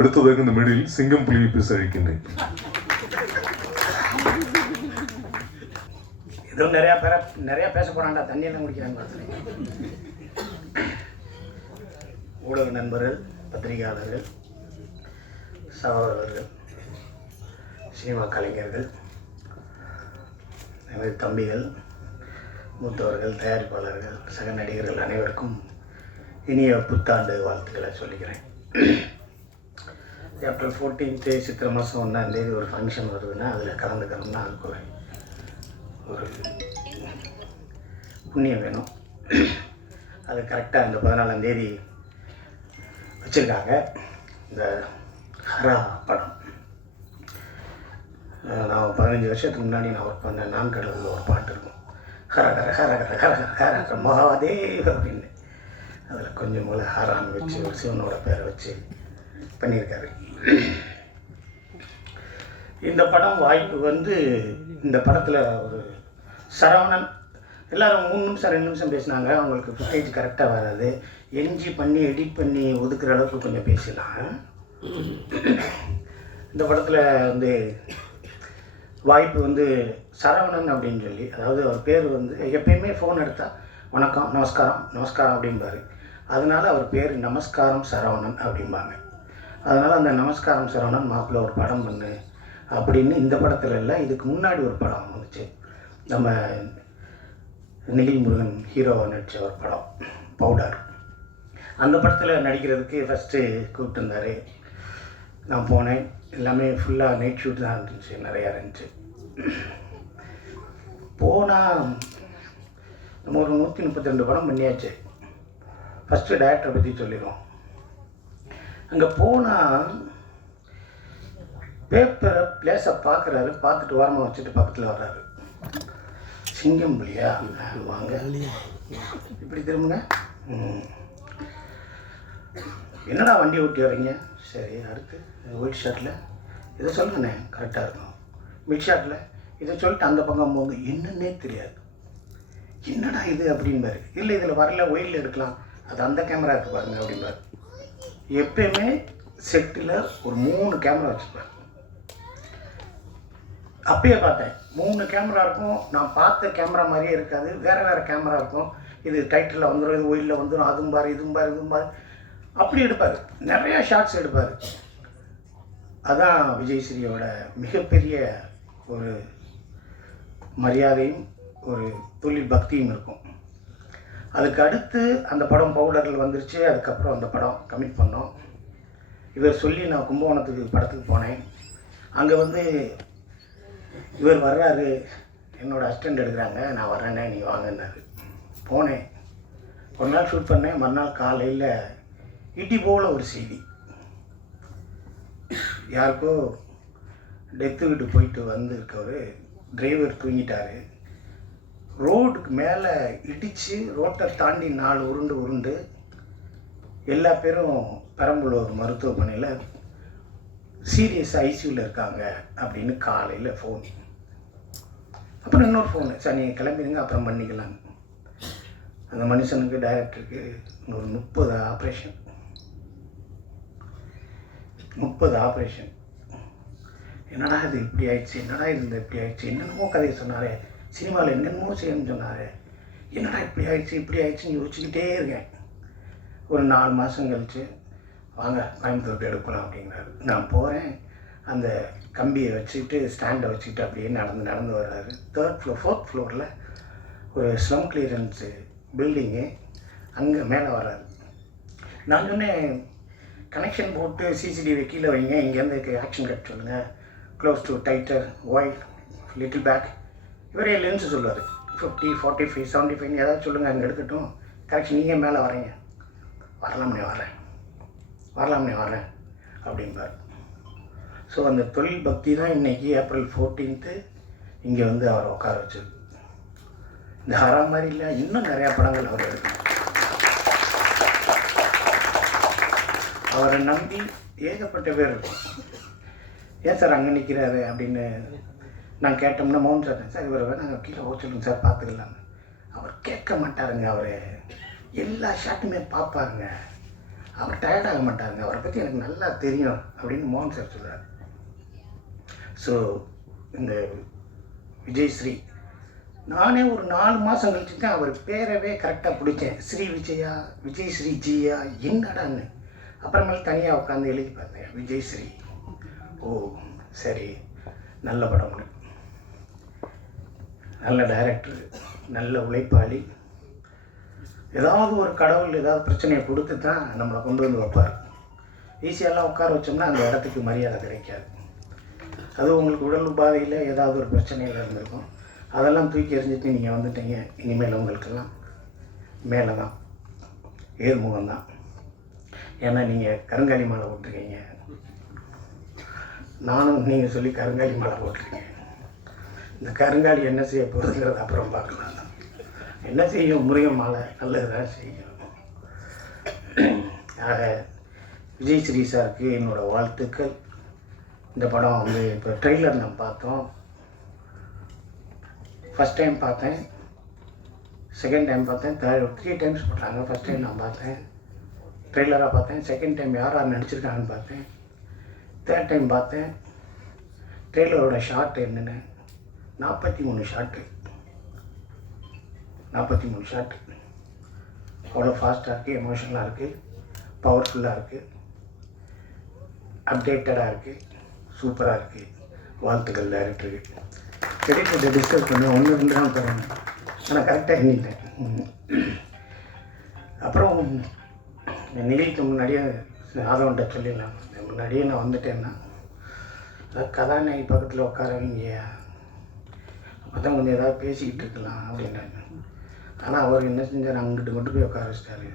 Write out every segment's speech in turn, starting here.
அடுத்ததாக இந்த மேடையில் சிங்கம் புலியை பேச அழைக்கின்றேன். ஏதோ நிறைய பேச போறாண்டா, தண்ணியெல்லாம் குடிக்கிறாங்க. ஊடக நண்பர்கள், பத்திரிகையாளர்கள், சகோதரர்கள், சினிமா கலைஞர்கள், எனது தம்பிகள், மூத்தவர்கள், தயாரிப்பாளர்கள், சக நடிகர்கள் அனைவருக்கும் இனிய புத்தாண்டு வாழ்த்துக்களை சொல்லிக்கிறேன். ஏப்ரல் 14 சித்திரை மாதம் 1 ஒரு ஃபங்க்ஷன் வருதுன்னா அதில் கலந்துக்கணும்னா அதுக்கு ஒரு புண்ணியம் வேணும். அது கரெக்டாக இந்த 14 வச்சுருக்காங்க. இந்த ஹரா படம் நான் 15 வருஷத்துக்கு முன்னாடி நான் ஒர்க் பண்ணேன். நான் கடவுள் ஒரு பாட்டு இருக்கும், ஹர ஹர ஹர ஹர ஹர ஹர ஹர மகாதேவ் அப்படின்னு. அதில் கொஞ்சம் போல ஹரான்னு வச்சு ஒரு சிவனோட பேரை வச்சு பண்ணியிருக்காரு. இந்த படம் வாய்ப்பு இந்த படத்தில் ஒரு சரவணன் எல்லோரும் 3 நிமிஷம் 2 நிமிஷம் பேசினாங்க. அவங்களுக்கு ஃபுட்டேஜ் கரெக்டாக வராது. என்ஜி பண்ணி எடிட் பண்ணி ஒதுக்குற அளவுக்கு கொஞ்சம் பேசலாம். இந்த படத்தில் வாய்ப்பு சரவணன் அப்படின்னு சொல்லி, அதாவது அவர் பேர் எப்பயுமே ஃபோன் எடுத்தால் வணக்கம் நமஸ்காரம் நமஸ்காரம் அப்படிம்பார். அதனால் அவர் பேர் நமஸ்காரம் சரவணன் அப்படிம்பாங்க. அதனால் அந்த நமஸ்காரம் சரவணன் மாப்பிள்ள ஒரு படம் பண்ணு அப்படின்னு இந்த படத்தில் இல்லை, இதுக்கு முன்னாடி ஒரு படம் வந்துச்சு. நம்ம நிகில் முருகன் ஹீரோவை நடித்த ஒரு படம் பவுடர். அந்த படத்தில் நடிக்கிறதுக்கு ஃபஸ்ட்டு கூப்பிட்டுருந்தார். நான் போனேன். எல்லாமே ஃபுல்லாக நைட் ஷூட் தான் இருந்துச்சு, நிறையா இருந்துச்சு. போனால் நம்ம ஒரு 132 படம் பண்ணியாச்சு. ஃபஸ்ட்டு டைரக்டரை பற்றி சொல்லிடுவோம். அங்கே போனால் பேப்பரை பிளேஸை பார்க்குறாரு, பார்த்துட்டு ஓரமாக வச்சுட்டு பக்கத்தில் வர்றாரு. சிங்கம் புலியா வாங்க இப்படி திரும்புங்க. என்னடா வண்டி ஓட்டி வரீங்க? சரி, அடுத்து ஒயிட் ஷர்ட்டில் இதை சொல்லுங்கண்ணே, கரெக்டாக இருக்கும். மிட் ஷர்ட்டில் இதை சொல்லிட்டு அந்த பக்கம் போங்க. என்னன்னே தெரியாது. என்னடா இது அப்படின்பாரு. இல்லை இதில் வரல, ஒயிலில் எடுக்கலாம், அது அந்த கேமரா இருக்குது பாருங்க அப்படின்பாரு. எப்பயுமே செட்டில் ஒரு 3 கேமரா வச்சுருப்பார். அப்பயே பார்த்தேன் 3 கேமரா இருக்கும். நான் பார்த்த கேமரா மாதிரியே இருக்காது, வேறு கேமரா இருக்கும். இது டைட்டிலில் வந்துடும், இது ஒயிலில் வந்துடும், அதுவும் பாரு இதுவும் பாரு இதுவும் பாரு அப்படி எடுப்பார். நிறையா ஷார்ட்ஸ் எடுப்பார். அதான் விஜய்ஸ்ரீயோட மிகப்பெரிய ஒரு மரியாதையும் ஒரு தொழில் பக்தியும் இருக்கும். அதுக்கு அடுத்து அந்த படம் பவுடரில் வந்துருச்சு. அதுக்கப்புறம் அந்த படம் கமிட் பண்ணோம். இவர் சொல்லி நான் கும்பகோணத்துக்கு படத்துக்கு போனேன். அங்கே இவர் வர்றாரு, என்னோடய அசிஸ்டண்ட் எடுக்கிறாங்க, நான் வர்றேன்னே நீ வாங்கினாரு. போனேன். ஒரு நாள் ஷூட் பண்ணேன். மறுநாள் காலையில் இடி போல் ஒரு செய்தி, யாருக்கோ டெத்து வீட்டு போயிட்டு வந்திருக்கவர் டிரைவர் தூங்கிட்டார். ரோடுக்கு மேலே இடித்து ரோட்டை தாண்டி 4 உருண்டு எல்லா பேரும் பெரம்பலூர் மருத்துவமனையில் சீரியஸ் ஐசியூவில் இருக்காங்க அப்படின்னு காலையில் ஃபோன். அப்புறம் இன்னொரு ஃபோனு, சார் நீங்கள் கிளம்பிடுங்க அப்புறம் பண்ணிக்கலாங்க. அந்த மனுஷனுக்கு டைரக்டருக்கு ஒரு 30 ஆப்ரேஷன். என்னடா இது இப்படி ஆயிடுச்சு, என்னடா இது இப்படி ஆயிடுச்சு, என்னென்னமோ கதையை சொன்னார். சினிமாவில் என்னென்னமோ செய்யணும்னு சொன்னார். என்னடா இப்படி ஆயிடுச்சுன்னு யோசிச்சுக்கிட்டே இருக்கேன். ஒரு 4 மாதம் கழிச்சு வாங்க கோயம்புத்தூருக்கு எடுக்கலாம் அப்படிங்கிறாரு. நான் போகிறேன். அந்த கம்பியை வச்சுக்கிட்டு ஸ்டாண்டை வச்சுக்கிட்டு அப்படியே நடந்து வர்றாரு. 3rd ஃப்ளோர் 4th ஃப்ளோரில் ஒரு ஸ்லம் கிளியரன்ஸு பில்டிங்கு, அங்கே மேலே வர்றாரு. நான் சொன்னேன் கனெக்ஷன் போட்டு சிசிடிவி கீழே வைங்க, இங்கேருந்து ஆக்ஷன் கட் சொல்லுங்கள், close to tighter wide little back. இவரே லென்ஸு சொல்லுவார், 50 45 75 ஏதாவது சொல்லுங்கள், அங்கே எடுக்கட்டும். கரெக்ஷன் நீங்கள் மேலே வரீங்க, வரலாம்னே வரேன் அப்படிம்பார். ஸோ அந்த தொழில் பக்தி தான் இன்றைக்கி ஏப்ரல் 14 இங்கே அவரை உட்கார வச்சிருக்கு. இந்த ஹரா மாதிரி இல்லை, இன்னும் நிறையா படங்கள் அவர் எடுக்கணும். அவரை நம்பி ஏகப்பட்ட பேர் இருக்கும். ஏன் சார் அங்கே நிற்கிறாரு அப்படின்னு நான் கேட்டோம்னா மௌன் சார் இவரை நாங்கள் கீழே போக சொல்லுங்க சார் பார்த்துக்கலான்னு. அவர் கேட்க மாட்டாருங்க. அவர் எல்லா ஷாட்டுமே பார்ப்பாருங்க. அவர் டயர்டாக மாட்டாருங்க, அவரை பற்றி எனக்கு நல்லா தெரியும் அப்படின்னு மோகன் சார் சொல்கிறார். ஸோ இந்த விஜயஸ்ரீ நானே ஒரு 4 மாதம் கழிச்சு தான் அவர் பேரவே கரெக்டாக பிடிச்சேன். ஸ்ரீ விஜயா, விஜயஸ்ரீ ஜியா என்னடான்னு. அப்புறமேல தனியாக உட்காந்து எழுதி பார்த்தேன் விஜயஸ்ரீ. ஓ சரி, நல்ல படம்னு. நல்ல டைரக்டர், நல்ல உழைப்பாளி. ஏதாவது ஒரு கடவுள் ஏதாவது பிரச்சனையை கொடுத்து தான் நம்மளை கொண்டு வந்து வைப்பார். ஈஸியெல்லாம் உட்கார வச்சோம்னா அந்த இடத்துக்கு மரியாதை கிடைக்காது. அது உங்களுக்கு உடல் உபாதையில் ஏதாவது ஒரு பிரச்சனையில் இருந்திருக்கும், அதெல்லாம் தூக்கி எறிஞ்சிட்டு நீங்கள் வந்துட்டீங்க. இனிமேல் உங்களுக்கெல்லாம் மேலே தான், ஏர்முகம் தான். ஏன்னா நீங்கள் கருங்காலி மாலை போட்டிருக்கீங்க, நானும் நீங்கள் சொல்லி கருங்காலி மாலை போட்டிருக்கேன். இந்த கருங்காலி என்ன செய்ய போகிறதுங்கிறது அப்புறம் பார்க்கலாம். என்ன செய்யும், முருகன் மாலை நல்லதுதான் செய்யும். ஆக விஜயஸ்ரீ சாருக்கு என்னோடய வாழ்த்துக்கள். இந்த படம் வந்து இப்போ ட்ரெய்லர் நான் பார்த்தோம். ஃபஸ்ட் டைம் பார்த்தேன், செகண்ட் டைம் பார்த்தேன், 3 டைம்ஸ் போட்டாங்க. ஃபஸ்ட் டைம் நான் பார்த்தேன், ட்ரெய்லராக பார்த்தேன். செகண்ட் டைம் யார் யார் நடிச்சிருக்காங்கன்னு பார்த்தேன். தேர்ட் டைம் பார்த்தேன். ட்ரெய்லரோட ஷார்ட் என்னென்னு 43 ஷார்ட்டு, 43 ஷார்ட். அவ்வளோ ஃபாஸ்ட்டாக இருக்குது, எமோஷனலாக இருக்குது, பவர்ஃபுல்லாக இருக்குது, அப்டேட்டடாக இருக்குது, சூப்பராக இருக்குது. வாழ்த்துக்கள் டைரக்டருக்கு. கிரெடிட் டிஸ்கஸ் பண்ண 1-2 தான் தரணும், ஆனால் கரெக்டாக எண்ணிட்டேன். அப்புறம் நிகழ்ச்சிக்கு முன்னாடியே ஆதவன்கிட்ட சொல்லிடலாம், முன்னாடியே நான் வந்துட்டேன்னா கதாநாயகி பக்கத்தில் உட்காரவங்க, அப்போ தான் கொஞ்சம் ஏதாவது பேசிக்கிட்டு இருக்கலாம் அப்படின்னாங்க. ஆனால் அவர் என்ன செஞ்சார், அங்கிட்டு கொண்டு போய் உட்கார வச்சிட்டாரு.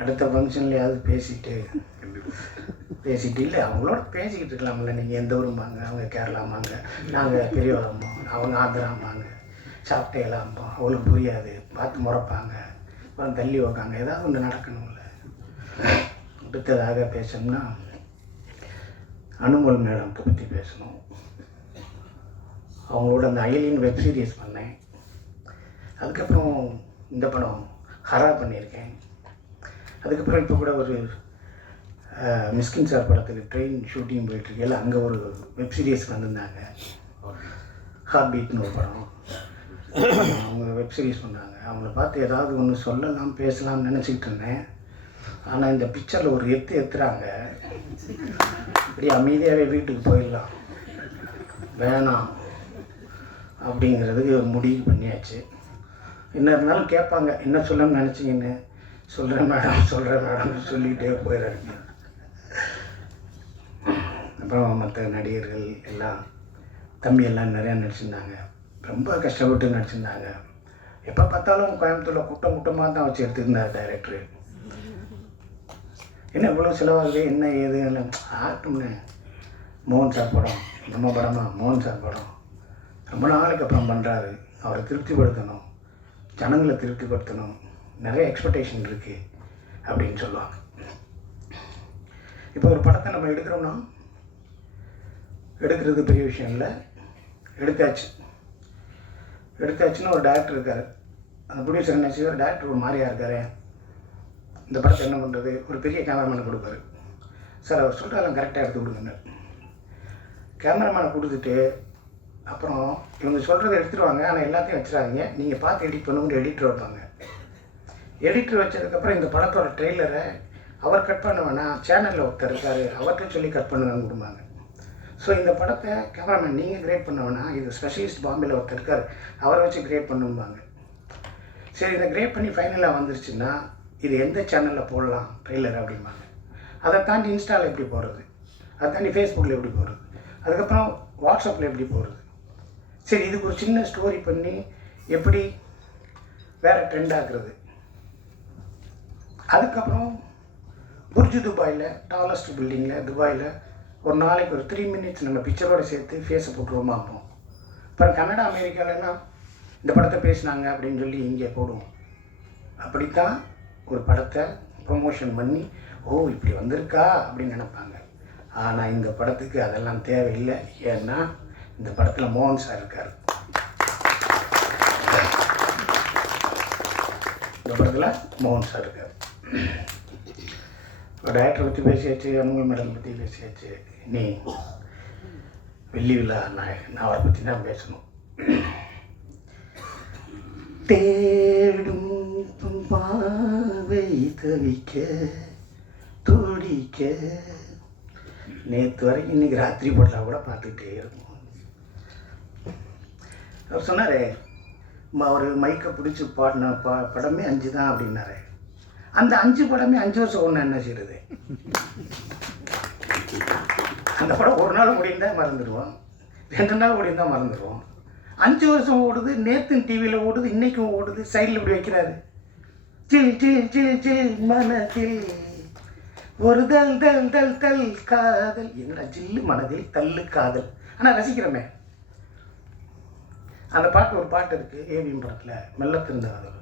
அடுத்த ஃபங்க்ஷன்லையாவது பேசிட்டு இல்லை அவங்களோட பேசிக்கிட்டு இருக்கலாம்ல. நீங்கள் எந்த ஊரும்பாங்க, அவங்க கேரளாம்பாங்க, நாங்கள் பெரியவரம்போம், அவங்க ஆந்திராம்பாங்க, சாப்பிட்டேலாம்போம். அவங்களுக்கு புரியாது, பார்த்து முறைப்பாங்க, அப்புறம் தள்ளி வைக்காங்க. ஏதாவது ஒன்று நடக்கணும்ல. அடுத்ததாக பேசணும்னா அனுமல் மேடம்க்கு பற்றி பேசணும். அவங்களோட அந்த அயலின் வெப் சீரிஸ் பண்ணேன். அதுக்கப்புறம் இந்த படம் ஹரா பண்ணியிருக்கேன். அதுக்கப்புறம் இப்போ கூட ஒரு மிஸ்கின் சார் படத்துக்கு ட்ரெயின் ஷூட்டிங் போயிட்டுருக்கையில் அங்கே ஒரு வெப் சீரிஸ் வந்திருந்தாங்க, ஹார்ட் பீட்னு ஒரு படம். அவங்க வெப் சீரிஸ் பண்ணாங்க. அவங்கள பார்த்து ஏதாவது ஒன்று சொல்லலாம் பேசலாம்னு நினச்சிக்கிட்டு இருந்தேன். ஆனால் இந்த பிக்சரில் ஒரு எத்துறாங்க, இப்படி அமைதியாகவே வீட்டுக்கு போயிடலாம், வேணாம் அப்படிங்கிறதுக்கு முடிவு பண்ணியாச்சு. என்ன இருந்தாலும் கேட்பாங்க, என்ன சொல்லணும்னு நினச்சிங்கன்னு. சொல்கிறேன் மேடம் சொல்லிகிட்டே போயிடுறாங்க. அப்புறம் மற்ற நடிகர்கள் எல்லாம், தம்பி எல்லாம் நிறையா நடிச்சிருந்தாங்க, ரொம்ப கஷ்டப்பட்டு நடிச்சிருந்தாங்க. எப்போ பார்த்தாலும் கோயம்புத்தூரில் கூட்டமாக தான் வச்சு எடுத்துருந்தார் டைரக்டரு. என்ன இவ்வளோ செலவாகுது, என்ன ஏது ஆகட்டும்னு. மோகன் சார் படம், நம்ம படமா மோகன் சார் படம் ரொம்ப நாளைக்கு அப்புறம் பண்ணுறாரு. அவரை திருப்திப்படுத்தணும், ஜனங்களை திருப்திப்படுத்தணும், நிறைய எக்ஸ்பெக்டேஷன் இருக்குது அப்படின்னு சொல்லுவாங்க. இப்போ ஒரு படத்தை நம்ம எடுக்கிறோம்னா எடுக்கிறது பெரிய விஷயம் இல்லை, எடுத்தாச்சுன்னு ஒரு டேரக்டர் இருக்கார். அந்த ப்ரொடியூசர் என்ன செய்வார், டேரக்டர் ஒரு மாதிரியாக இருக்கார், இந்த படத்தை என்ன பண்ணுறது, ஒரு பெரிய கேமராமேனை கொடுப்பாரு. சார் அவர் சொல்கிறாலும் கரெக்டாக எடுத்து கொடுங்க. கேமராமேனை கொடுத்துட்டு அப்புறம் இவங்க சொல்கிறத எடுத்துருவாங்க, ஆனால் எல்லாத்தையும் வச்சுறாதீங்க, நீங்கள் பார்த்து எடிட் பண்ணுங்கிற எடிட்டர் வைப்பாங்க. எடிட்டர் வச்சதுக்கப்புறம் இந்த படத்தோட ட்ரெய்லரை அவர் கட் பண்ண வேணாம், சேனலில் ஒருத்தர் இருக்கார், அவர்கிட்ட சொல்லி கட் பண்ணுங்கன்னு கொடுப்பாங்க. ஸோ இந்த படத்தை கேமராமேன் நீங்கள் கிரியேட் பண்ண வேணாம், இது ஸ்பெஷலிஸ்ட் பாம்பேயில் ஒருத்தர் இருக்கார், அவரை வச்சு கிரியேட் பண்ணுவாங்க. சரி, இதை கிரியேட் பண்ணி ஃபைனலாக வந்துருச்சுன்னா இது எந்த சேனலில் போடலாம் ட்ரெய்லர் அப்படிம்பாங்க. அதை தாண்டி இன்ஸ்டாவில் எப்படி போடுறது, அதை தாண்டி ஃபேஸ்புக்கில் எப்படி போடுறது, அதுக்கப்புறம் வாட்ஸ்அப்பில் எப்படி போடுறது. சரி, இதுக்கு ஒரு சின்ன ஸ்டோரி பண்ணி எப்படி வேறு ட்ரெண்ட் ஆக்குறது. அதுக்கப்புறம் புர்ஜு துபாயில், டாலஸ்ட் பில்டிங்கில் துபாயில் ஒரு நாளைக்கு ஒரு 3 மினிட்ஸ் நம்ம பிக்சரோடு சேர்த்து ஃபேஸை போட்டுருவோமா அப்போம். அப்புறம் கனடா அமெரிக்காலலாம் இந்த படத்தை பேசினாங்க அப்படின்னு சொல்லி இங்கே போடுவோம். அப்படித்தான் ஒரு படத்தை ப்ரொமோஷன் பண்ணி, ஓ இப்படி வந்திருக்கா அப்படின்னு நினைப்பாங்க. ஆனால் இந்த படத்துக்கு அதெல்லாம் தேவையில்லை. ஏன்னா இந்த படத்தில் மோகன் சார் இருக்கார். இந்த படத்தில் மோகன் சார் இருக்கார். டைரக்டரை பற்றி பேசியாச்சு, அனுமல் மேடம் பற்றி பேசியாச்சு. நீ வெள்ளி விழா நான் அவரை பற்றி தான் பேசணும். தேடும் பாவை தவிக்க துடிக்க, நேற்று வரைக்கும் இன்றைக்கி ராத்திரி போட்டால் கூட பார்த்துக்கிட்டே இருக்கும். அவர் சொன்னார், அவர் மைக்கை பிடிச்சி பாடின படமே 5 தான் அப்படின்னாரு. அந்த 5 படமே 5 வருஷம் ஒன்று என்ன செய்யுது? அந்த படம் ஒரு நாள் முடிந்தால் மறந்துடுவோம், 2 நாள் முடிந்தால் மறந்துடுவோம். 5 வருஷம் ஓடுது, நேற்று டிவியில் ஓடுது, இன்றைக்கும் ஓடுது. சைடில் இப்படி வைக்கிறாரு, சில் சில் சில் சில் மனதில் ஒரு தல் தல் தல் தல் காதல். என்னடா ஜில்லு மனதில் தள்ளு காதல். ஆனால் ரசிக்கிறோமே. அந்த பாட்டு, ஒரு பாட்டு இருக்குது ஏவிஎம் படத்தில், மெல்ல திருந்தாதவர்.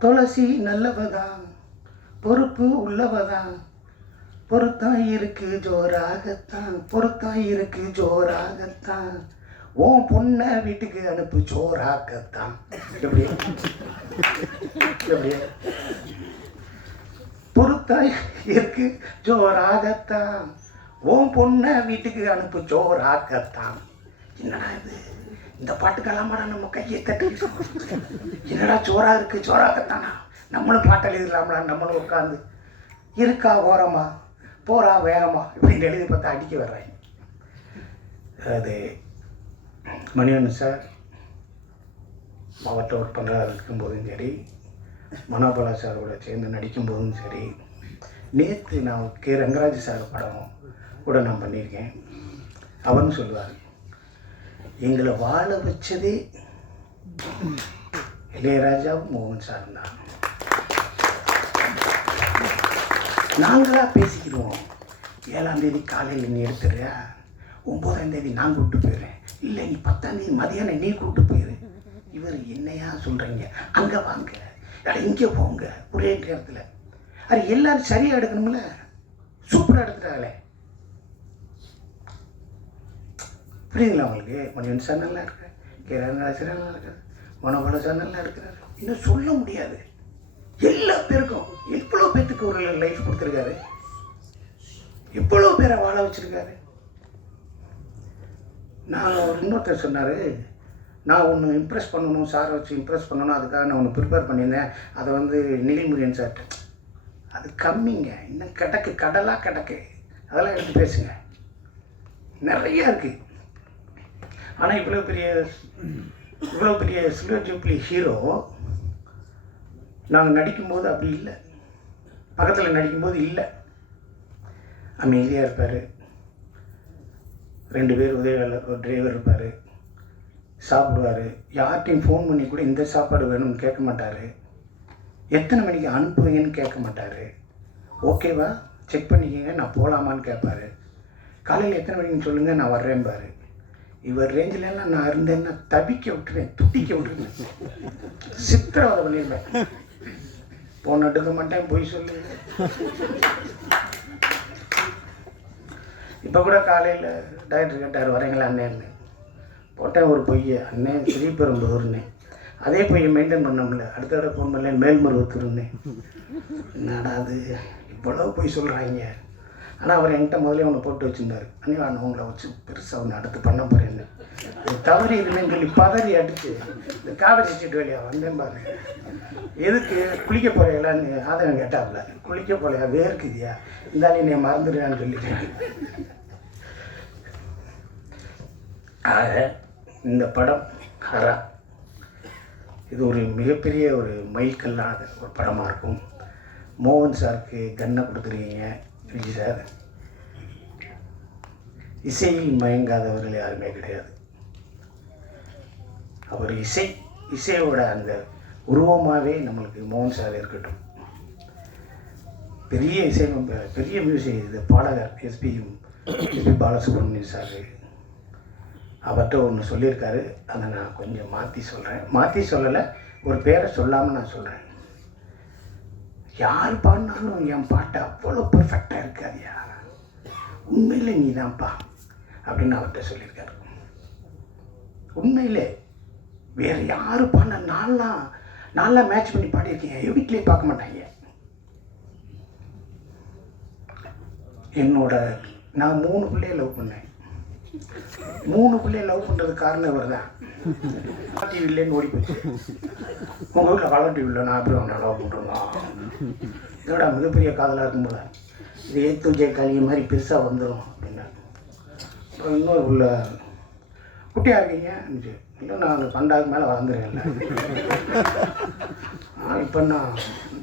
துளசி நல்லவதான், பொறுப்பு உள்ளவதான், பொறுத்தான் இருக்கு ஜோராகத்தான், பொறுத்தான் இருக்கு ஜோராகத்தான், ஓன் பொண்ணை வீட்டுக்கு அனுப்பு ஜோராகத்தான். எப்படி எப்படி பொறுத்தாய் இருக்கு ஜோராகத்தான், ஓன் பொண்ணை வீட்டுக்கு அனுப்பு ஜோராகத்தான். என்னடா இது? இந்த பாட்டுக்கெல்லாமாடா நம்ம கையை தட்டி என்னடா ஜோரா இருக்கு ஜோராகத்தானா, நம்மளும் பாட்டு எழுதிடலாம்டா. நம்மளும் உட்காந்து இருக்கா ஓரமா போறா வேகமா இப்படின்னு எழுதி பார்த்தா அடிக்க வர்றேன். அது மணிவண்ணன் சார் மாவட்ட ஒர்க் பண்ணுறதா இருக்கும்போதும் சரி, மனோபாலா சாரோட சேர்ந்து நடிக்கும்போதும் சரி, நேற்று நான் ரங்கராஜ் சார் படம் கூட நான் பண்ணியிருக்கேன். அவன்னு சொல்லுவார், எங்களை வாழ வச்சதே இளையராஜாவும் மோகன் சார் தான். நாங்களாக பேசிக்கிடுவோம். 7ஆம் தேதி காலையில் நீ எடுத்துறியா, 9ஆம் தேதி நான் கூப்பிட்டு போயிடுறேன், இல்லை நீ 10ஆம் தேதி மதியானம் நீ கூப்பிட்டு போயிரு. இவர் என்னையா சொல்கிறீங்க, அங்கே வாங்க, இங்கே போங்க, ஒரே நேரத்தில். அது எல்லோரும் சரியாக எடுக்கணும்ல, சூப்பராக எடுத்துட்டாங்களே. புரியுதுங்களா உங்களுக்கு? மணிவன் சார் நல்லா இருக்கார், ரங்கராஜ் சார் நல்லா இருக்கார், மனோபாலா சார் நல்லா இருக்கிறார். இன்னும் சொல்ல முடியாது. எல்லா பேருக்கும் எவ்வளோ பேர்த்துக்கு ஒரு லைஃப் கொடுத்துருக்காரு, எவ்வளோ பேரை வாழ வச்சுருக்காரு. நான் இன்னொருத்தர் சொன்னார், நான் ஒன்று இம்ப்ரெஸ் பண்ணணும், சாரை வச்சு இம்ப்ரெஸ் பண்ணணும், அதுக்காக நான் ஒன்று ப்ரிப்பேர் பண்ணியிருந்தேன், அதை வந்து நீல்முருகன் சார். அது கம்மிங்க, இன்னும் கிடக்கு, கடலாக கிடக்கு, அதெல்லாம் எடுத்து பேசுங்க, நிறையா இருக்குது. ஆனால் இவ்வளோ பெரிய சில்வர் ஜூப்ளி ஹீரோ நாங்கள் நடிக்கும்போது அப்படி இல்லை, பக்கத்தில் நடிக்கும்போது இல்லை. அமைதியாக இருப்பார், 2 பேர் உதவியாளர், ஒரு டிரைவர் இருப்பார், சாப்பிடுவார். யார்கிட்டையும் ஃபோன் பண்ணி கூட இந்த சாப்பாடு வேணும்னு கேட்க மாட்டார், எத்தனை மணிக்கு அனுப்புவீங்கன்னு கேட்க மாட்டார். ஓகேவா செக் பண்ணிக்கோங்க, நான் போகலாமான்னு கேட்பார். காலையில் எத்தனை மணிக்குன்னு சொல்லுங்கள், நான் வர்றேன்பார். இவர் ரேஞ்சிலெல்லாம் நான் இருந்தேன்னா தவிக்க விட்டுருவேன், துட்டிக்க விட்டுருவேன், சித்திரவதை பண்ணிடுவேன். போன எடுக்க மாட்டேன், போய் சொல்லு. இப்போ கூட காலையில் டாக்டர் கேட்டார், வரீங்களா அண்ணேன்னு. போட்டேன் ஒரு பொய்யை, அண்ணன் ஸ்ரீபெரும்புதூர்னே. அதே பொய்யை மெயின்டைன் பண்ணோம்ல, அடுத்த தடவை ஃபோன் பண்ணல மேல்மருவத்தூர்னே. என்னடா அது இவ்வளோ பொய் சொல்கிறாங்க. ஆனால் அவர் என்கிட்ட முதலே ஒன்று போட்டு வச்சுருந்தார், அண்ணே நான் உங்களை வச்சு பெருசாக ஒன்று அடுத்து பண்ண போகிறேன்னு. இது தவறி இருந்தேன்னு சொல்லி பதறி அடித்து இந்த காவேரி சீட்டு வழியாக வந்தேன் பாரு. எதுக்கு குளிக்க போகிறீங்களான்னு ஆதவன் கேட்டாப்புல. குளிக்க போகலையா, வேர்க்குதியா, இருந்தாலும் நீ மறந்துடுவான்னு சொல்லிட்டேன். ஆக இந்த படம் ஹரா இது ஒரு மிகப்பெரிய ஒரு மைல்கல்லாத ஒரு படமாக இருக்கும். மோகன் சாருக்கு கன்னை கொடுத்துருக்கீங்க. விஜய் சார், இசையில் மயங்காதவர்கள் யாருமே கிடையாது. அவர் இசையோட அந்த உருவமாகவே நம்மளுக்கு மோகன் சார் இருக்கட்டும். பெரிய பெரிய மியூசிக் இது பாடகர் எஸ்பி பாலசுப்ரமணியம் சார். அவர்கிட்ட ஒன்று சொல்லியிருக்காரு, அதை நான் கொஞ்சம் மாற்றி சொல்லலை, ஒரு பேரை சொல்லாமல் நான் சொல்கிறேன். யார் பாடினாலும் என் பாட்டு அவ்வளோ பர்ஃபெக்டாக இருக்காதியா, உண்மையிலே நீ தான்ப்பா அப்படின்னு அவர்கிட்ட சொல்லியிருக்காரு. உண்மையிலே வேறு யார் பாடின நான்லாம் மேட்ச் பண்ணி பாடியிருக்கீங்க, வீட்டிலே பார்க்க மாட்டாங்க. நான் 3 பிள்ளையை லவ் பண்ணேன். 3 பிள்ளையை லவ் பண்ணுறதுக்கு காரணம் இவர் தான். டிவி இல்லைன்னு ஓடி போச்சு. உங்கள் வீட்டில் கலர் டிவி இல்லை, நான் எப்படி அவனை லவ் பண்ணுறோம்? இதோட மிகப்பெரிய காதலாக இருக்கும் போல இது ஏத்துஜே கலிய மாதிரி பெருசாக வந்துடும் அப்படின்னா. அப்புறம் இன்னொரு உள்ள குட்டியாக இருக்கீங்க இல்லை, நான் 12க்கு மேலே வளர்ந்துருக்கேன். இப்போ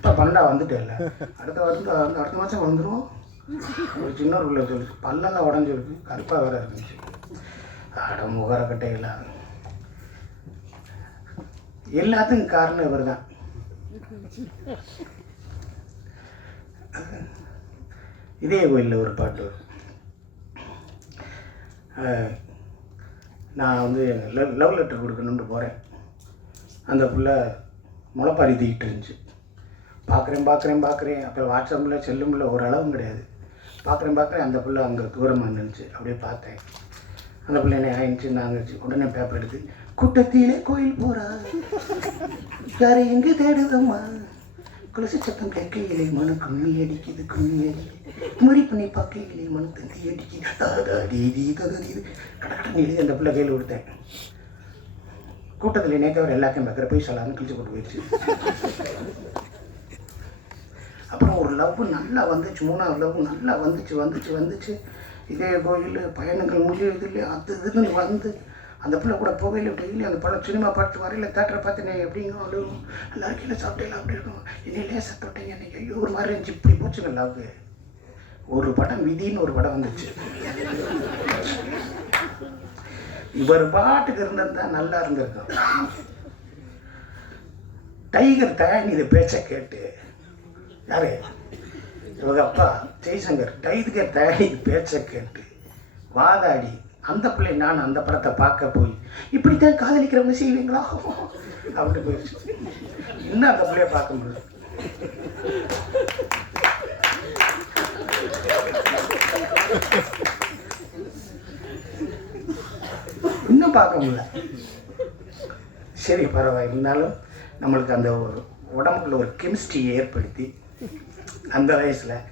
12 வந்துட்டேன் இல்லை, அடுத்த மாதம் வந்துடும். ஒரு சின்ன உள்ள சொல்லிச்சு, பல்லெல்லாம் உடஞ்சிருக்கு, கருப்பாக வேற இருந்துச்சு. முகரக்கட்டையில் எல்லாத்துக்கும் காரணம் இவர் தான். இதே கோயிலில் ஒரு பாட்டு வரும். நான் வந்து லவ் லெட்டர் கொடுக்கணுன்ட்டு போகிறேன். அந்த பிள்ளை முளைப்பாரி தூக்கிட்டு இருந்துச்சு. பார்க்குறேன். அப்போ வாட்ஸ்அப்பில் செல்லுமில்ல ஒரு அளவும் கிடையாது. பார்க்குறேன். அந்த பிள்ளை அங்கே தூரமாக இருந்துச்சு. அப்படியே பார்த்தேன். அந்த பிள்ளை என்ன ஆயிடுச்சு நாங்கிடுச்சு. உடனே பேப்பர் எடுத்து, கூட்டத்திலே கோயில் போகிறா, யாரை எங்கே தேடுதம்மா, குலசி சத்தம் கேட்கையிலே மனு கும்மி அடிக்குது, முறி பண்ணி பார்க்கையிலே மனு தந்தி அடிக்குது, கடற்கடன் எழுதி அந்த பிள்ளை கையில் கொடுத்தேன். கூட்டத்தில் நேற்றவர் எல்லாத்தையும் பார்க்குற போய் சொல்லாமல் கிழிச்சு போட்டு போயிடுச்சு. அப்புறம் ஒரு லவ் நல்லா வந்துச்சு, 3வது லவ் நல்லா வந்துச்சு. இதே கோயில் பயணங்கள் முடியுது இல்லையா, அது இதுன்னு வந்து அந்த பிள்ளை கூட போகையில் டெய்லி அந்த படம் சினிமா பார்த்து வரையில் தேட்டரை பார்த்து எப்படிங்க அழுகும், எல்லாரும் கீழே சாப்பிட்டேலாம் அப்படி இருக்கும், என்னை லேசாக தொட்டீங்க, என்னை ஐயோ ஒரு மாதிரி இருந்துச்சு. இப்படி போச்சுங்க லவ். ஒரு படம் விதின்னு ஒரு படம் வந்துச்சு. இவர் பாட்டுக்கு இருந்திருந்தா நல்லா இருந்திருக்கும். டைகர் தயானி இதை பேச்சை கேட்டு, யாரு இவங்க அப்பா ஜெய்சங்கர், டைகர் தயானி பேச்சை கேட்டு வாதாடி அந்த பிள்ளை நான் அந்த படத்தை பார்க்க போய் இப்படித்தான் காதலிக்கிறவங்க செய்வீங்களா அப்படி போயிடுச்சு. இன்னும் அந்த பிள்ளைய பார்க்க முடியல. இன்னும் பார்க்க முடியல. சரி பரவாயில்ல, இருந்தாலும் நம்மளுக்கு அந்த ஒரு உடம்புக்குள்ள ஒரு கெமிஸ்ட்ரியை ஏற்படுத்தி அந்த வயசில்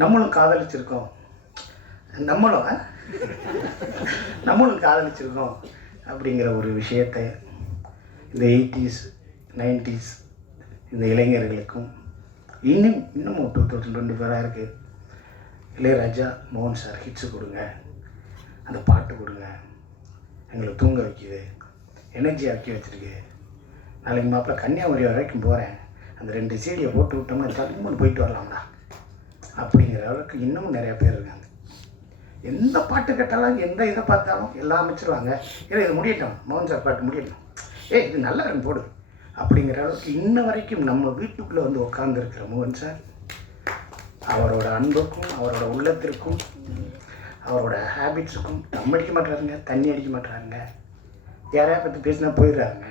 நம்மளும் காதலிச்சிருக்கோம் அப்படிங்கிற ஒரு விஷயத்தை இந்த 80s 90s இந்த இளைஞர்களுக்கும் இன்னும் 2022 இருக்குது. இளையராஜா, மோகன் சார் ஹிட்ஸு கொடுங்க, அந்த பாட்டு கொடுங்க, எங்களை தூங்க வைக்கிது, எனர்ஜி ஆக்கி வச்சுருக்கு. நாளைக்கு மாப்பிள்ள கன்னியாகுமரி வரைக்கும் போகிறேன், அந்த 2 சீடியை போட்டு விட்டோம்னா ஜம்முன்னு போயிட்டு வரலாம்டா அப்படிங்கிற அளவுக்கு இன்னமும் நிறையா பேர் இருக்காங்க. எந்த பாட்டு கேட்டாலும் எந்த இதை பார்த்தாலும் எல்லாம் அமைச்சிருவாங்க. ஏன்னா இது முடியட்டும், மோகன் சார் பாட்டு முடியட்டும், இது நல்லா இருக்கும் போடு அப்படிங்கிற அளவுக்கு இன்ன வரைக்கும் நம்ம வீட்டுக்குள்ளே வந்து உட்காந்துருக்கிற மோகன் சார், அவரோட அன்புக்கும் அவரோட உள்ளத்திற்கும் அவரோட ஹேபிட்ஸுக்கும் தம் அடிக்க மாட்டாருங்க, தண்ணி அடிக்க மாட்டாருங்க, யாரையா பற்றி பேசினா போயிடுறாருங்க.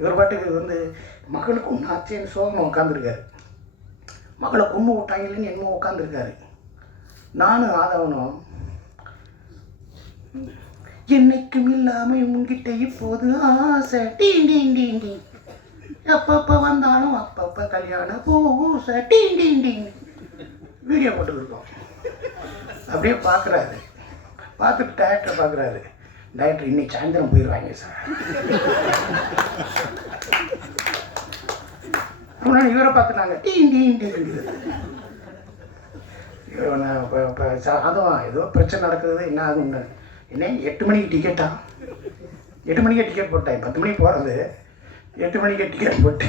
இவர் பாட்டுக்கு வந்து மகளுக்கு ஒன்று ஆச்சேன்னு சோகமாக உட்காந்துருக்காரு, மகளை கொண்டு விட்டாங்கன்னு என்னமோ உட்காந்துருக்காரு. நானும் ஆதவனும் என்னைக்கும் இல்லாமல் உங்ககிட்ட இப்போது ஆசை டீ எப்பப்போ வந்தாலும் அப்பப்போ கல்யாண பூசை டீ வீடியோ போட்டுருக்கோம். அப்படியே பார்க்குறாரு, பார்த்துட்டு டேரக்டரை பார்க்குறாரு. டைரக்டர் இன்னைக்கு சாயந்தரம் போயிடுவாங்க சார். முன்னாடி இவரை பார்த்துட்டாங்க அதுவும் ஏதோ பிரச்சனை நடக்குது, என்ன ஆகும்னு. என்ன 8 மணிக்கு டிக்கெட்டா? 8 மணிக்கே டிக்கெட் போட்டேன், 10 மணிக்கு போகிறது, 8 மணிக்கே டிக்கெட் போட்டு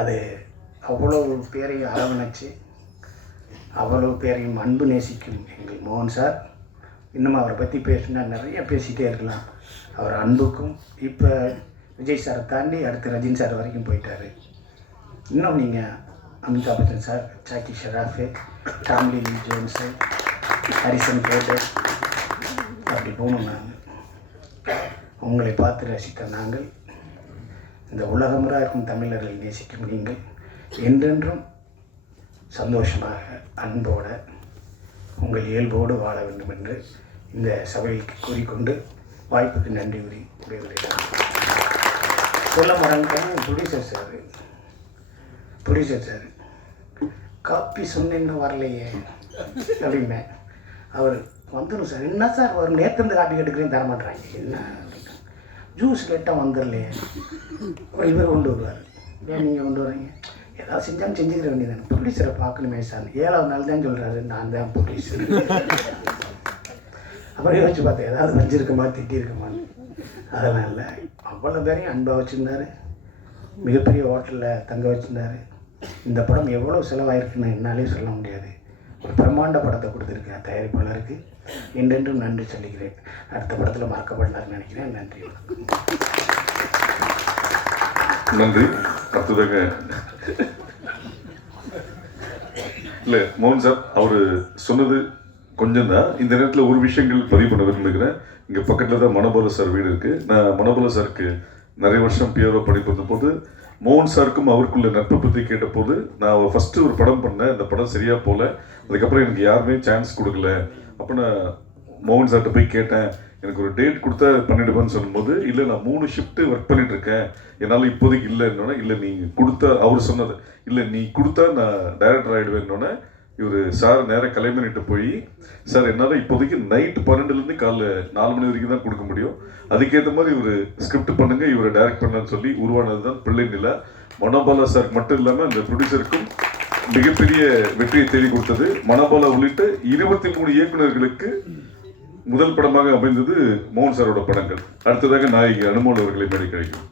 அது அவ்வளோ பேரையும் அரவணைச்சு அவ்வளோ பேரையும் அன்பு நேசிக்கும் எங்கள் மோகன் சார். இன்னும் அவரை பற்றி பேசினா நிறைய பேசிகிட்டே இருக்கலாம். அவர் அன்புக்கும் இப்போ விஜய் சாரை தாண்டி அடுத்து ரஜினி சார் வரைக்கும் போயிட்டார். இன்னும் நீங்கள் அமிதாப் பச்சன் சார், ஜாக்கி ஷெராஃபு, டாம்லி லீ ஜோன்ஸு, ஹரிசன் ஃபோர்டு அப்படி போகணும். நாங்கள் உங்களை பார்த்து ரசித்த நாங்கள், இந்த உலகமுறை இருக்கும் தமிழர்களை நேசிக்கும் நீங்கள் என்றென்றும் சந்தோஷமாக அன்போட உங்கள் இயல்போடு வாழ வேண்டும் என்று இந்த சபைக்கு கூறிக்கொண்டு வாய்ப்புக்கு நன்றி கூறி விடைபெறுகிறேன். சொல்ல மறந்துட்டாங்க ப்ரொடியூசர் சார் காப்பி சொன்னேன் இன்னும் வரலையே அப்படின்னேன். அவர் வந்துடும் சார். என்ன சார் வரும், நேற்று காப்பி கேட்டுக்கிறேன் தர மாட்டேறாங்க. என்ன அப்படின்னா, ஜூஸ் கேட்டால் வந்துடலையே. அப்புறம் இவர் கொண்டு வருவார். ஏன் நீங்கள் கொண்டு வரீங்க? ஏதாவது செஞ்சாலும் செஞ்சுக்கிற வேண்டியதானே. ப்ரொடியூசரை பார்க்கணுமே சார். 7வது நாள் தான் சொல்கிறாரு, நான் தான் ப்ரொடியூசர். அப்புறம் யோசிச்சு பார்த்தேன், ஏதாவது வஞ்சிருக்குமா திட்டிருக்குமான்னு. அதெல்லாம் இல்லை. அவ்வளோ பேரையும் அன்பாக வச்சுருந்தாரு. மிகப்பெரிய ஹோட்டலில் தங்க வச்சுருந்தாரு. இந்த படம் எவ்வளோ செலவாயிருக்குன்னு என்னாலே சொல்ல முடியாது. ஒரு பிரம்மாண்ட படத்தை கொடுத்துருக்கேன் தயாரிப்பாளருக்கு. என்றென்றும் நன்றி சொல்லிக்கிறேன். அடுத்த படத்தில் மறக்கப்படலான்னு நினைக்கிறேன். நன்றி. நன்றி. அடுத்ததாக இல்லை மோகன் சார், அவர் சொன்னது கொஞ்சம் தான். இந்த நேரத்தில் ஒரு விஷயங்கள் பதிவு பண்ண விரும்புகிறேன். இங்கே பக்கத்தில் தான் மனோபல சார் வீடு இருக்குது. நான் மனோபல சாருக்கு நிறைய வருஷம் பிஆர்ஓ படிப்பது போது மோகன் சாருக்கும் அவருக்குள்ள நட்பை பற்றி கேட்டபோது, நான் ஃபஸ்ட்டு ஒரு படம் பண்ணேன், அந்த படம் சரியாக போகல, அதுக்கப்புறம் எனக்கு யாருமே சான்ஸ் கொடுக்கல. அப்போ நான் மோகன் சார்கிட்ட போய் கேட்டேன், எனக்கு ஒரு டேட் கொடுத்தா பண்ணிடுவேன்னு சொல்லும்போது, இல்லை நான் 3 ஷிஃப்ட்டு ஒர்க் பண்ணிட்டுருக்கேன், என்னால் இப்போதைக்கு இல்லைன்னொன்னே, இல்லை நீங்கள் கொடுத்தா, அவர் சொன்னது இல்லை நீ கொடுத்தா நான் டைரக்டர் ஆகிடுவேன்னொன்னே, இவர் சார் நேராக கலைமணிட்டு போய், சார் என்னால் இப்போதைக்கு நைட்டு 12லேருந்து காலைல 4 மணி வரைக்கும் தான் கொடுக்க முடியும், அதுக்கேற்ற மாதிரி இவர் ஸ்கிரிப்ட் பண்ணுங்கள், இவரை டைரக்ட் பண்ணலான்னு சொல்லி உருவானது தான் பிள்ளை நிலா. மனோபாலா சாருக்கு மட்டும் இல்லாமல் அந்த ப்ரொடியூசருக்கும் மிகப்பெரிய வெற்றியை தேடி கொடுத்தது. மனோபாலா உள்ளிட்ட 23 இயக்குநர்களுக்கு முதல் படமாக அமைந்தது மோகன் சாரோட படங்கள். அடுத்ததாக நாயகி அனுமோல் அவர்களை மேடை கிடைக்கும்.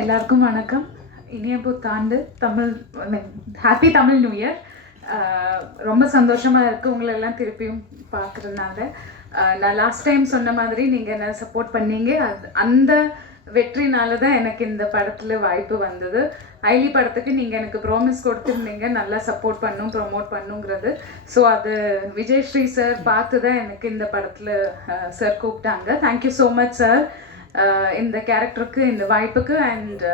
எல்லாருக்கும் வணக்கம். இனிய புத்தாண்டு, Tamil happy Tamil new year. ரொம்ப சந்தோஷமாக இருக்குது உங்களை எல்லாம் திருப்பியும் பார்க்குறதுனால. நான் லாஸ்ட் டைம் சொன்ன மாதிரி நீங்கள் என்ன சப்போர்ட் பண்ணீங்க, அந்த வெற்றினால தான் எனக்கு இந்த படத்தில் வாய்ப்பு வந்தது. ஐலி படத்துக்கு நீங்கள் எனக்கு ப்ராமிஸ் கொடுத்துருந்தீங்க, நல்லா சப்போர்ட் பண்ணும் ப்ரொமோட் பண்ணுங்கிறது. ஸோ அது விஜயஸ்ரீ சார் பார்த்து தான் எனக்கு இந்த படத்தில் சார் கூப்பிட்டாங்க. தேங்க்யூ ஸோ மச் சார் இந்த கேரக்டருக்கு, இந்த வாய்ப்புக்கு. அண்ட்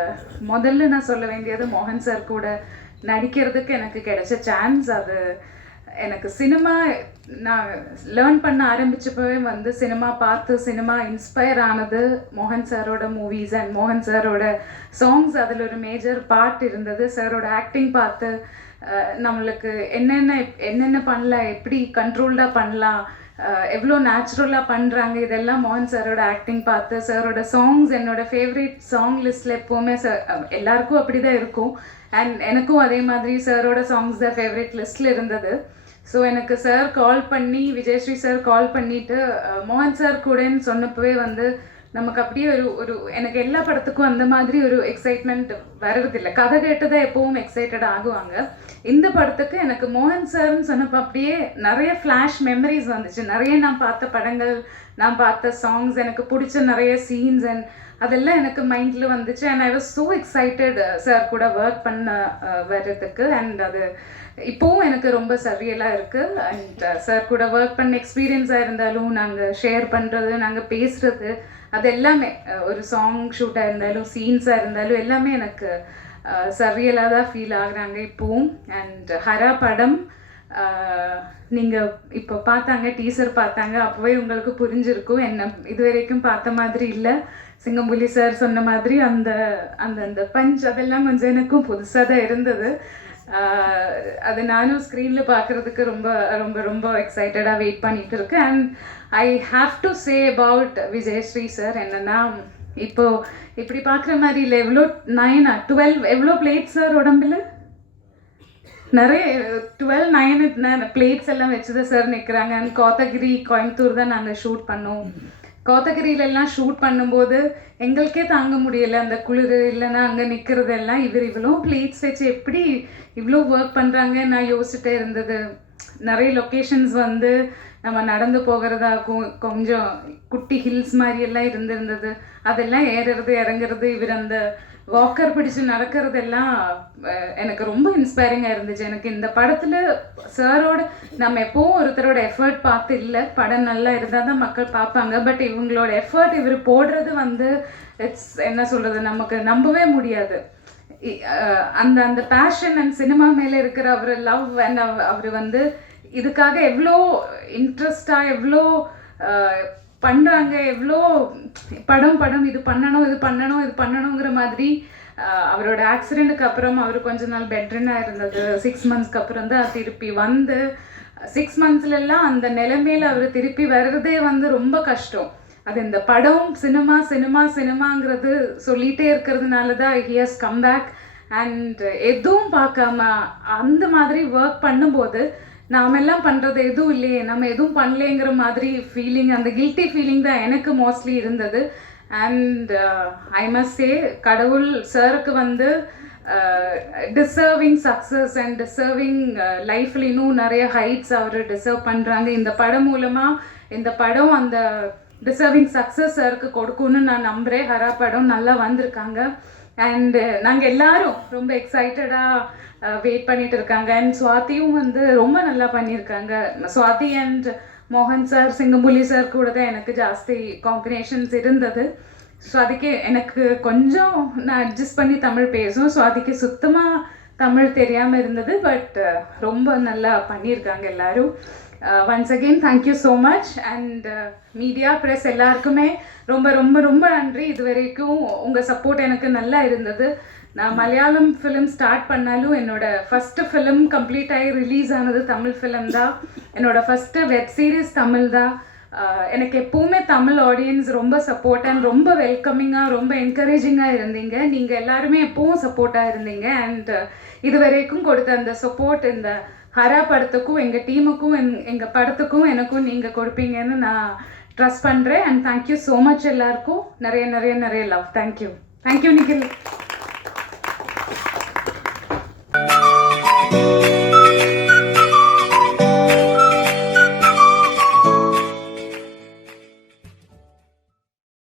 முதல்ல நான் சொல்ல வேண்டியது, மோகன் சார் கூட நடிக்கிறதுக்கு எனக்கு கிடைச்ச சான்ஸ். அது எனக்கு சினிமா நான் லேர்ன் பண்ண ஆரம்பிச்சப்பவே வந்து சினிமா பார்த்து சினிமா இன்ஸ்பயர் ஆனது மோகன் சாரோட மூவிஸ் அண்ட் மோகன் சாரோட சாங்ஸ். அதில் ஒரு மேஜர் பார்ட் இருந்தது. சாரோட ஆக்டிங் பார்த்து நம்மளுக்கு என்னென்ன பண்ணலாம், எப்படி கண்ட்ரோல்டாக பண்ணலாம், எவ்வளோ நேச்சுரலாக பண்ணுறாங்க, இதெல்லாம் மோகன் சாரோட ஆக்டிங் பார்த்து. சாரோட சாங்ஸ் என்னோட ஃபேவரட் சாங் லிஸ்ட்டில் எப்போவுமே சார் எல்லாருக்கும் அப்படி தான் இருக்கும். அண்ட் எனக்கும் அதே மாதிரி சாரோட சாங்ஸ் தான் ஃபேவரட் லிஸ்ட்டில் இருந்தது. ஸோ எனக்கு சார் கால் பண்ணி, விஜயஸ்ரீ சார் கால் பண்ணிவிட்டு மோகன் சார் கூடன்னு சொன்னப்பவே வந்து நமக்கு அப்படியே ஒரு எனக்கு எல்லா படத்துக்கும் அந்த மாதிரி ஒரு எக்ஸைட்மெண்ட் வர்றதில்லை. கதை கேட்டு தான் எப்போவும் எக்ஸைட்டட் ஆகுவாங்க. இந்த படத்துக்கு எனக்கு மோகன் சார்னு சொன்னப்போ அப்படியே நிறைய ஃப்ளாஷ் மெமரிஸ் வந்துச்சு. நிறைய நான் பார்த்த படங்கள், நான் பார்த்த சாங்ஸ், எனக்கு பிடிச்ச நிறைய சீன்ஸ் அண்ட் அதெல்லாம் எனக்கு மைண்டில் வந்துச்சு. And I was so excited sir கூட ஒர்க் பண்ண வர்றதுக்கு. அண்ட் அது இப்போவும் எனக்கு ரொம்ப சரியலாக இருக்குது. அண்ட் சார் கூட ஒர்க் பண்ண எக்ஸ்பீரியன்ஸாக இருந்தாலும், நாங்கள் ஷேர் பண்ணுறது, நாங்கள் பேசுகிறது, அது எல்லாமே ஒரு சாங் ஷூட்டாக இருந்தாலும் சீன்ஸாக இருந்தாலும் எல்லாமே எனக்கு சரியலாக தான் ஃபீல் ஆகுறாங்க இப்போவும். அண்ட் ஹரா படம் நீங்கள் இப்போ பார்த்தாங்க, டீசர் பார்த்தாங்க, அப்போவே உங்களுக்கு புரிஞ்சிருக்கும். என்ன இது வரைக்கும் பார்த்த மாதிரி இல்லை. சிங்கம்புலி சார் சொன்ன மாதிரி அந்த அந்த அந்த பஞ்ச் அதெல்லாம் கொஞ்சம் எனக்கும் புதுசாக தான் இருந்தது. அது நானும் ஸ்க்ரீனில் பார்க்குறதுக்கு ரொம்ப ரொம்ப ரொம்ப எக்ஸைட்டடாக வெயிட் பண்ணிகிட்டு இருக்கேன். And I have to say about Vijayasri sir என்னென்னா, இப்போது இப்படி பார்க்குற மாதிரி இல்லை, எவ்வளோ 9 12 எவ்வளோ பிளேட்ஸ் சார் உடம்புல நிறைய 12 9 பிளேட்ஸ் எல்லாம் வச்சுதான் சார் நிற்கிறாங்க. அண்ட் கோத்தகிரி, கோயம்புத்தூர் தான் நாங்கள் ஷூட் பண்ணோம். கோத்தகிரியிலெல்லாம் ஷூட் பண்ணும்போது எங்களுக்கே தாங்க முடியலை அந்த குளிர், இல்லைன்னா அங்கே நிற்கிறதெல்லாம். இவ்வளோ பிளேட்ஸ் வச்சு எப்படி இவ்வளோ ஒர்க் பண்ணுறாங்க நான் யோசிச்சுட்டே இருந்தது. நிறைய லொக்கேஷன்ஸ் வந்து நம்ம நடந்து போகிறதாக்கும், கொஞ்சம் குட்டி ஹில்ஸ் மாதிரியெல்லாம் இருந்திருந்தது. அதெல்லாம் ஏறுறது இறங்குறது, இவர் அந்த வாக்கர் பிடிச்சு நடக்கிறதெல்லாம் எனக்கு ரொம்ப இன்ஸ்பைரிங்காக இருந்துச்சு. எனக்கு இந்த படத்தில் சாரோட நம்ம எப்போவும் ஒருத்தரோட எஃபர்ட் பார்த்து இல்லை, படம் நல்லா இருந்தால் தான் மக்கள் பார்ப்பாங்க. பட் இவங்களோட எஃபர்ட் இவர் போடுறது வந்து இட்ஸ் என்ன சொல்கிறது, நமக்கு நம்பவே முடியாது. அந்த அந்த பேஷன் அண்ட் சினிமா மேலே இருக்கிற அவர் லவ் அண்ட் அவர் வந்து இதுக்காக எவ்வளோ இன்ட்ரெஸ்டாக எவ்வளோ பண்ணுறாங்க, எவ்வளோ படம் இது பண்ணணுங்கிற மாதிரி அவரோட ஆக்சிடெண்ட்டுக்கு அப்புறம் அவர் கொஞ்ச நாள் பெட்ரினாக இருந்தது. 6 மந்த்ஸ்க்கு அப்புறம் தான் திருப்பி வந்து 6 மந்த்ஸ்லாம் அந்த நிலைமையில அவர் திருப்பி வர்றதே வந்து ரொம்ப கஷ்டம். அது இந்த படம் சினிமாங்கிறது சொல்லிகிட்டே இருக்கிறதுனால தான் he has come back. And எதுவும் பார்க்காம அந்த மாதிரி ஒர்க் பண்ணும்போது நாமெல்லாம் பண்ணுறது எதுவும் இல்லையே, நம்ம எதுவும் பண்ணலேங்கிற மாதிரி ஃபீலிங், அந்த கில்ட்டி ஃபீலிங் தான் எனக்கு மோஸ்ட்லி இருந்தது. அண்ட் ஐ மஸ்ட் சே கடவுள் சாருக்கு வந்து டிசர்விங் சக்ஸஸ் அண்ட் டிசர்விங் லைஃப்பில் இன்னும் நிறைய ஹைட்ஸ் அவர் டிசர்வ் பண்ணுறாங்க. இந்த படம் மூலமாக இந்த படம் அந்த டிசர்விங் சக்ஸஸ் சாருக்கு கொடுக்கும்னு நான் நம்புகிறேன். ஹரா படம் நல்லா வந்திருக்காங்க. அண்டு நாங்கள் எல்லாரும் ரொம்ப எக்ஸைட்டடாக வெயிட் பண்ணிட்டு இருக்காங்க. அண்ட் சுவாதியும் வந்து ரொம்ப நல்லா பண்ணியிருக்காங்க. சுவாதி அண்ட் மோகன் சார், சிங்கம்புலி சார் கூட தான் எனக்கு ஜாஸ்தி காம்பினேஷன்ஸ் இருந்தது. சுவாதிக்கு எனக்கு கொஞ்சம் நான் அட்ஜஸ்ட் பண்ணி தமிழ் பேசும், சுவாதிக்கு சுத்தமாக தமிழ் தெரியாமல் இருந்தது. பட் ரொம்ப நல்லா பண்ணியிருக்காங்க எல்லாரும். Once again thank you so much. And media press எல்லாருக்குமே ரொம்ப ரொம்ப ரொம்ப நன்றி. இது வரைக்கும் உங்கள் சப்போர்ட் எனக்கு நல்லா இருந்தது. நான் மலையாளம் ஃபிலிம் ஸ்டார்ட் பண்ணாலும் என்னோடய ஃபஸ்ட்டு ஃபிலிம் கம்ப்ளீட் ஆகி ரிலீஸ் ஆனது தமிழ் ஃபிலிம் தான். என்னோடய ஃபஸ்ட்டு வெப் சீரிஸ் தமிழ் தான். எனக்கு எப்போவுமே தமிழ் ஆடியன்ஸ் ரொம்ப சப்போர்ட் அண்ட் ரொம்ப வெல்கமிங்காக ரொம்ப என்கரேஜிங்காக இருந்தீங்க. நீங்கள் எல்லாருமே எப்போவும் சப்போர்ட்டாக இருந்தீங்க. அண்ட் இது வரைக்கும் கொடுத்த அந்த சப்போர்ட் இந்த ஹரா படத்துக்கும் எங்கள் டீமுக்கும் எங்கள் படத்துக்கும் எனக்கும் நீங்கள் கொடுப்பீங்கன்னு நான் ட்ரஸ்ட் பண்ணுறேன். அண்ட் தேங்க்யூ ஸோ மச் எல்லாருக்கும். நிறைய லவ். தேங்க்யூ நிகில்.